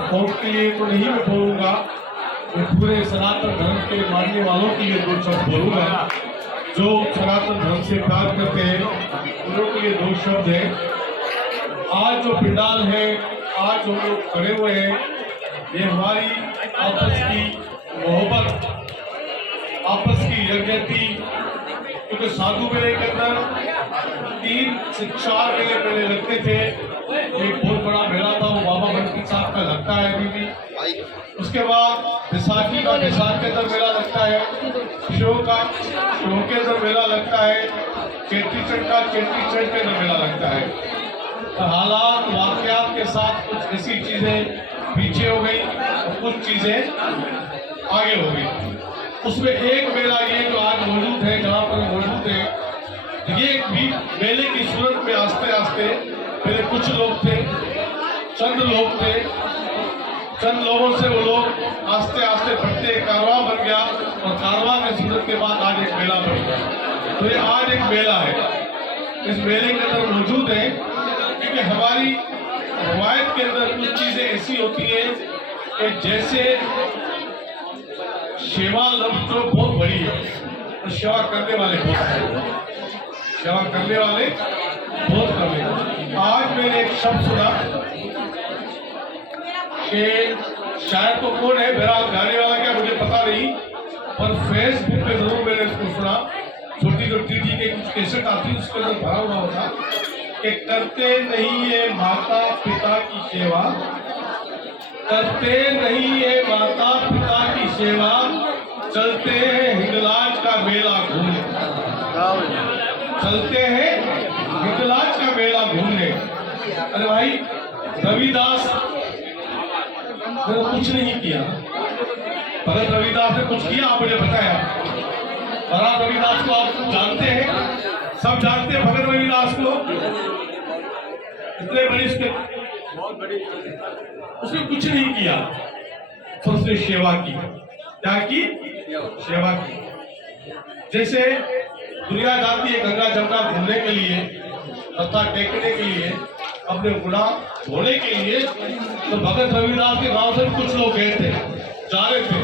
Court के लिए तो नहीं मैं बोलूंगा, मैं पूरे सनातन धर्म के मानने वालों के लिए 2 शब्द बोलूंगा। जो सनातन धर्म से प्यार करते हैं उनके लिए 2 शब्द है। आज जो पंडाल है, आज जो लोग खड़े हुए हैं, ये हमारी आपस की मोहब्बत, आपस की यज्ञति। क्योंकि साधु मेले के अंदर 3 से 4 मेले पहले लगते थे। एक बहुत बड़ा मेला था, वो बाबा बनकी साहब का लगता है अभी भी। उसके बाद बैसाखी का बैसाख के अंदर मेला लगता है, शिव के अंदर मेला लगता है, चेटी चंड का चेटी चंड के अंदर मेला लगता है। तो हालात वाकयात के साथ कुछ ऐसी चीजें पीछे हो गई और कुछ चीजें आगे हो गई। उसमें एक मेला ये जो आज मौजूद है, जहाँ पर मौजूद है, ये भी मेले की सूरत में आस्ते आस्ते पहले कुछ लोग थे, चंद लोग थे, चंद लोगों से वो लोग आस्ते आस्ते बढ़ते कारवां बन गया और कारवां की सूरत के बाद आज एक मेला बन गया। तो ये आज एक मेला है, इस मेले के अंदर मौजूद है। क्योंकि हमारी रवायत के अंदर कुछ चीजें ऐसी होती है कि जैसे सेवा लफ्ज तो बहुत बड़ी है और सेवा करने वाले बहुत हैं, सेवा करने वाले बहुत कम है। आज मैंने एक शब्द सुना कि शायद तो कौन है, मेरा गाने वाला क्या मुझे पता नहीं, पर फेसबुक पे जरूर मैंने इसको सुना। छोटी जो टीवी के कुछ कैसेट आती है उसके अंदर भरा हुआ होता कि करते नहीं है माता पिता की सेवा, करते नहीं है माता पिता की सेवा, चलते हैं हिंगलाज का मेला घूमने, चलते हैं हिंगलाज का मेला घूमने। अरे भाई रविदास ने कुछ नहीं किया, भगत रविदास ने कुछ किया आप मुझे बताया। भगत रविदास को आप जानते हैं, सब जानते हैं भगत रविदास को, इतने बड़ी उसने कुछ नहीं किया, तो उसने सेवा की। क्या की? सेवा की। जैसे दुनिया जाती है गंगा जमुना घूमने के लिए, मत्था टेकने के लिए, अपने गुनाह धोने के लिए, तो भगत रविदास के गांव से कुछ लोग गए थे, जा रहे थे।